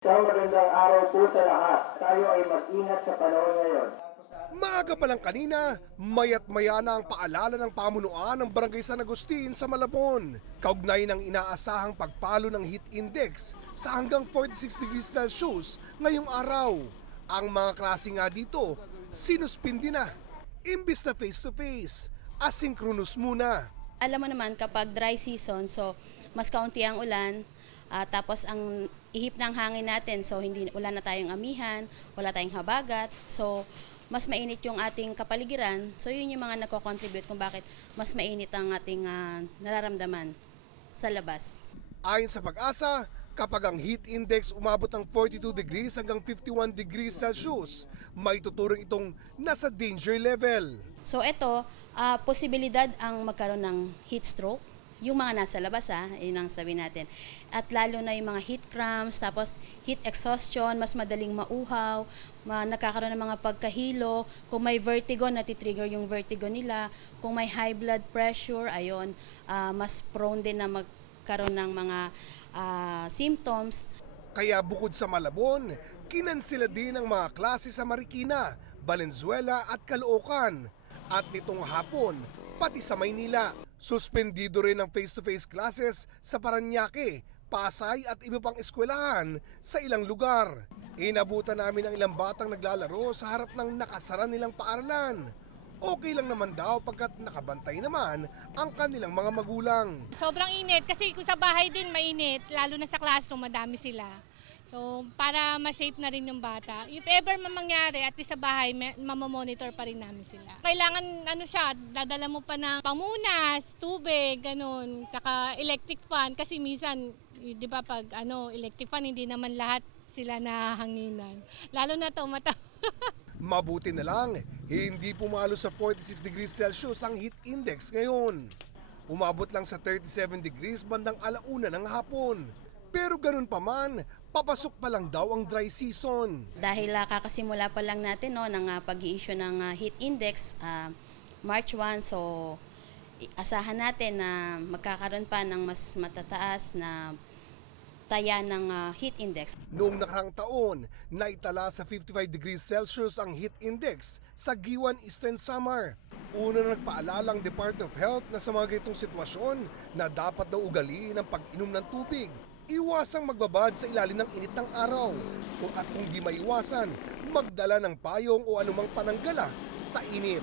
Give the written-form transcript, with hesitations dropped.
Isang magandang araw po sa lahat. Tayo ay mag-ingat sa panahon ngayon. Maaga pa lang kanina, mayat maya na ang paalala ng pamunuan ng Barangay San Agustin sa Malabon. Kaugnay ng inaasahang pagpalo ng heat index sa hanggang 46 degrees Celsius ngayong araw. Ang mga klase nga dito, sinuspindi na. Imbis na face-to-face, asynchronous muna. Alam mo naman kapag dry season, so mas kaunti ang ulan, tapos ang ihip ng hangin natin, so wala na tayong amihan, wala tayong habagat, so mas mainit yung ating kapaligiran. So yun yung mga nagko-contribute kung bakit mas mainit ang ating nararamdaman sa labas. Ayon sa Pag-asa, kapag ang heat index umabot ng 42 degrees hanggang 51 degrees Celsius, may tuturing itong nasa danger level. So ito, posibilidad ang magkaroon ng heat stroke. Yung mga nasa labas, yun ang sabi natin. At lalo na yung mga heat cramps, tapos heat exhaustion, mas madaling mauhaw, nakakaroon ng mga pagkahilo. Kung may vertigo, natitrigger yung vertigo nila. Kung may high blood pressure, ayun, mas prone din na magkaroon ng mga symptoms. Kaya bukod sa Malabon, kinansela din ang mga klase sa Marikina, Valenzuela at Caloocan. At nitong hapon, pati sa Maynila. Suspendido rin ang face-to-face classes sa Parañaque, Pasay at iba pang eskwelahan sa ilang lugar. Inabutan namin ang ilang batang naglalaro sa harap ng nakasara nilang paaralan. Okay lang naman daw pagkat nakabantay naman ang kanilang mga magulang. Sobrang init kasi kung sa bahay din mainit, lalo na sa classroom madami sila. So para ma-safe na rin yung bata. If ever mangyari at sa bahay, mamamonitor pa rin namin sila. Kailangan dadala mo pa ng pamunas, tubig, ganun, saka electric fan kasi minsan, di ba pag electric fan hindi naman lahat sila nahanginan. Lalo na to mata. Mabuti na lang, hindi pumalo sa 46 degrees Celsius ang heat index ngayon. Umabot lang sa 37 degrees bandang 1:00 ng hapon. Pero ganun pa man, papasok pa lang daw ang dry season. Dahil kakasimula pa lang natin ng pag-i-issue ng heat index, March 1, so asahan natin na magkakaroon pa ng mas matataas na taya ng heat index. Noong nakarang taon, naitala sa 55 degrees Celsius ang heat index sa Giwan Eastern Samar. Una na nagpaalala ang Department of Health na sa mga ganitong sitwasyon na dapat daw ugaliin ang pag-inom ng tubig. Iwasang magbabad sa ilalim ng init ng araw. Kung di maiwasan, magdala ng payong o anumang pananggala sa init.